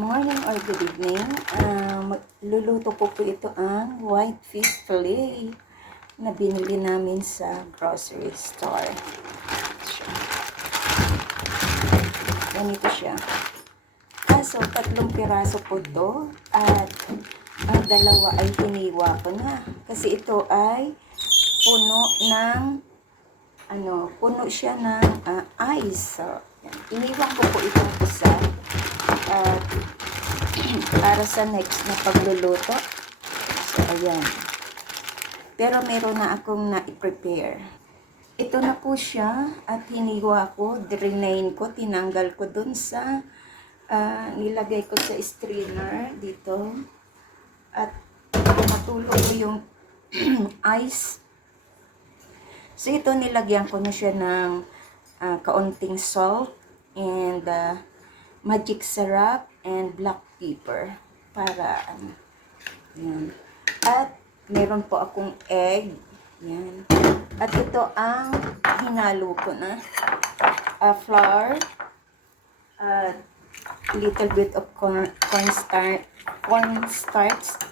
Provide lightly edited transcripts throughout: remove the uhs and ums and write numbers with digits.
morning or good evening. Luluto ko po ito ang white fish fillet na binili namin sa grocery store. Ganito siya. So, 3 piraso po ito at ang dalawa ay hiniwa ko na. Kasi ito ay puno ng puno siya ng ice. So, iniwan ko po itong isa para sa next na pagluluto. So, ayan. Pero meron na akong na-prepare. Ito na po siya at hiniwa ko, drainain ko, tinanggal ko dun sa nilagay ko sa strainer dito. At matulog ko yung ice. So, ito nilagyan ko na siya ng kaunting salt and magic syrup and black pepper para yan. At meron po akong egg. Yan. At ito ang hinalo ko na flour at little bit of cornstarch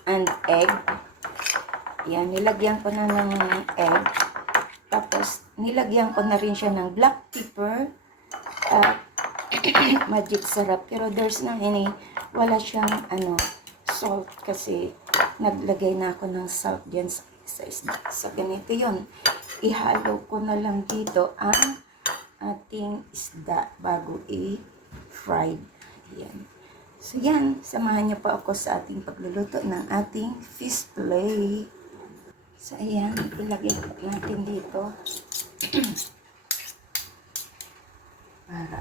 and egg. Yan, nilagyan ko na ng egg. Tapos nilagyan ko na rin siya ng black pepper at magic syrup, pero there's na wala siyang salt kasi naglagay na ako ng salt diyan sa isda. So ganito yon, ihalo ko na lang dito ang ating isda bago i-fried. Yan. So yan, samahan niyo po ako sa ating pagluluto ng ating fish fillet. So ayan, ilagay natin dito para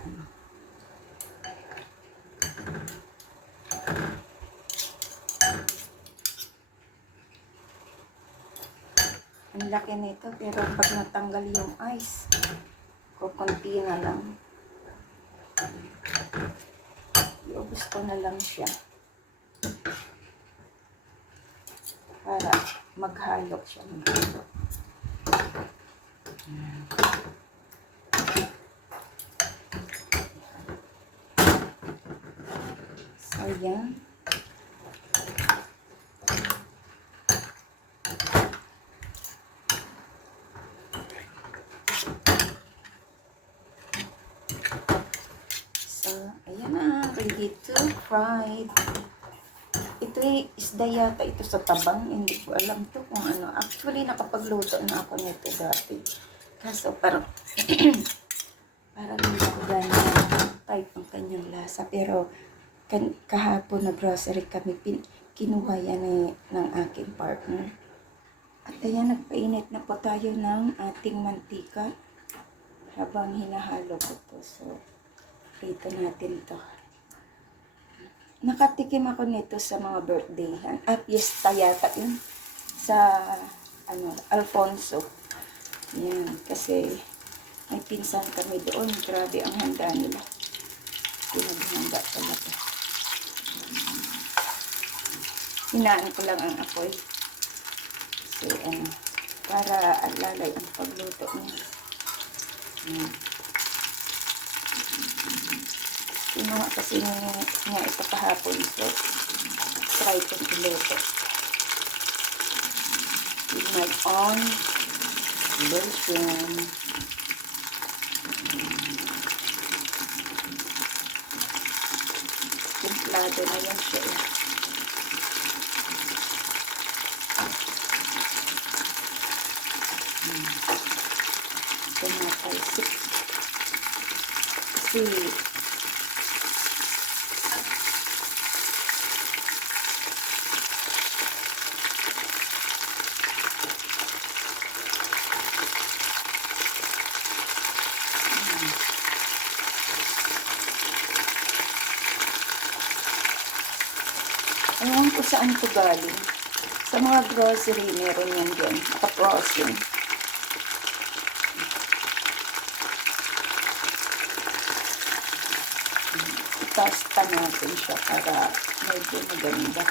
ang laki nito, pero pag natanggal yung ice, kukunti na lang. Iubos ko na lang siya para maghalo siya. So, yan. Ayan na, ready to fry. Ito ay isda yata ito sa tabang. Hindi ko alam to kung ano. Actually, nakapagluto na ako nito dati. Kaso parang parang hindi ko gano'n type ang kanyang lasa. Pero kahapon na grocery kami, kinuha yan ng aking partner. At ayan, nagpainit na po tayo ng ating mantika habang hinahalo ko to. So, prito natin to. Nakatikim ako nito sa mga birthday. At fiesta yata yun. Sa, Alfonso. Yan. Kasi, may pinsan kami doon. Grabe ang handa nila. Pinaghanda pala to. Hinaan ko lang ang apoy. So, para alalay ang pagluto niya. Yan. Kinuha kasi niya ito kahapon. So, try kong iluto. With my own version. Templado na yan siya. Ito na talsik. Kasi ewan ko saan ito galing. Sa mga grocery, meron yan dyan. Naka-frozen. Itasta natin siya para medyo maganda.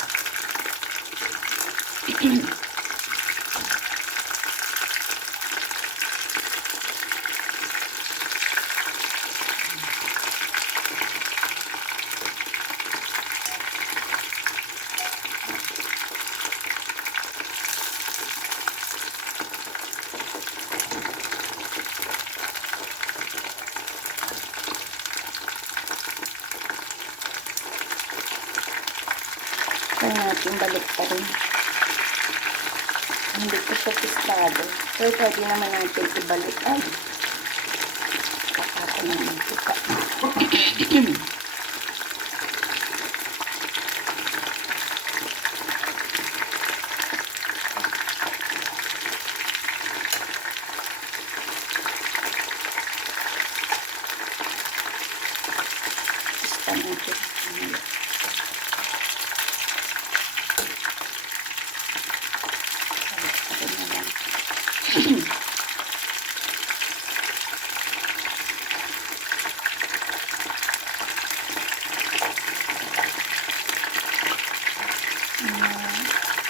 balik pa rin. Hindi ko siya pistado. So, pwede naman natin ibalik. Ay, kakata na mantika. Pista natin.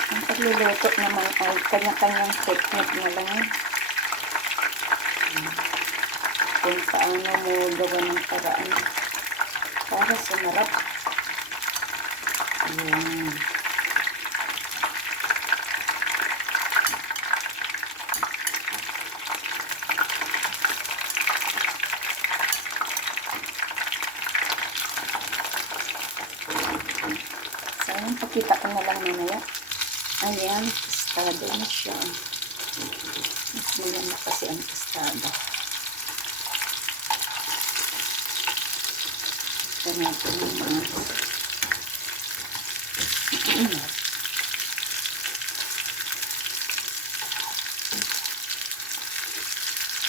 Ang pagluluto naman ay kanya-kanyang technique na lang. Kung paano mo gawa ng paraan para sumarap. Ayan. So, ayan, pakita ko na lang mamaya. Ayan, tostado na siya. Mas maganda kasi ang tostado. Ito natin yung mga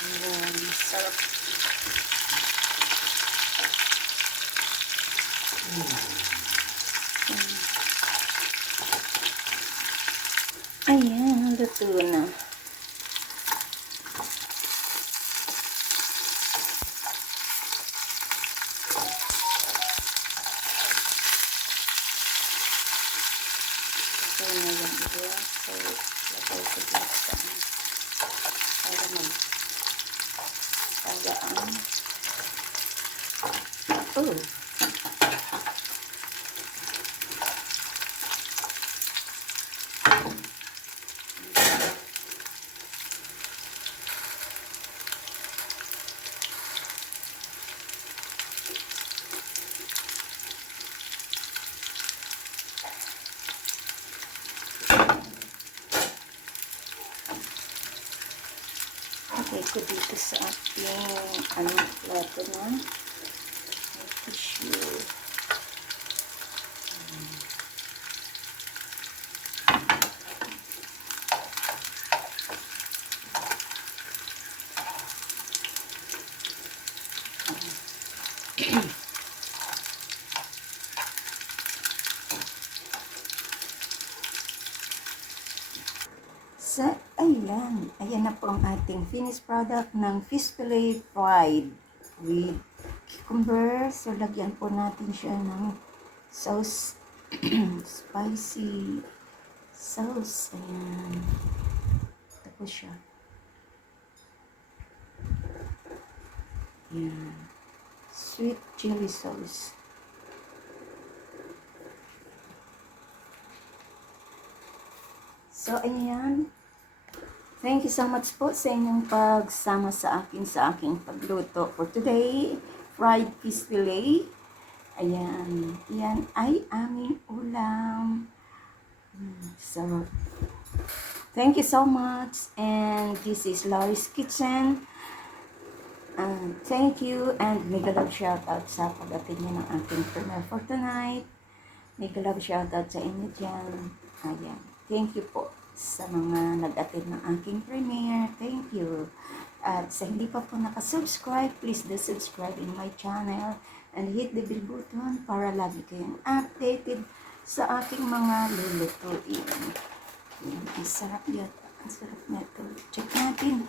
ayan, masarap. Ayan, luto na. Ito na yung iba. So, lagay ko dito para magpagaan. Oh! Lagay ko dito sa ating plato na tissue. So, ayan. Ayan na po ang ating finished product ng fish fillet fried with cucumber. So, lagyan po natin siya ng sauce, spicy sauce. Ayan. Ito po siya. Ayan. Sweet chili sauce. So, ayan. Thank you so much po sa inyong pagsama sa aking pagluto for today. Fried fish fillet. Ayan. Yan ay aming ulam. So, thank you so much. And this is Laurie's Kitchen. Thank you. And mega love shoutout sa pag-attend niyo ng aking premiere for tonight. Mega love shoutout sa inyo dyan. Ayan. Thank you po sa mga nag-attend ng aking premiere. Thank you. At sa hindi pa po nakasubscribe, please do subscribe in my channel and hit the bell button para lagi kayong updated sa aking mga lulutuin. Yan, ang sarap yata. Ang sarap na ito. Check natin.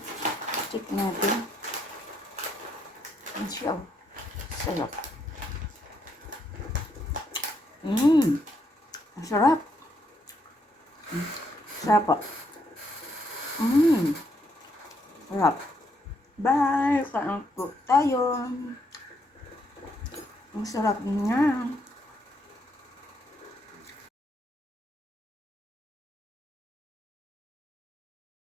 Check natin. Ang siya. Sarap. Ang sarap. Sarap po. Sarap. Bye! Kain po tayo. Ang sarap niya.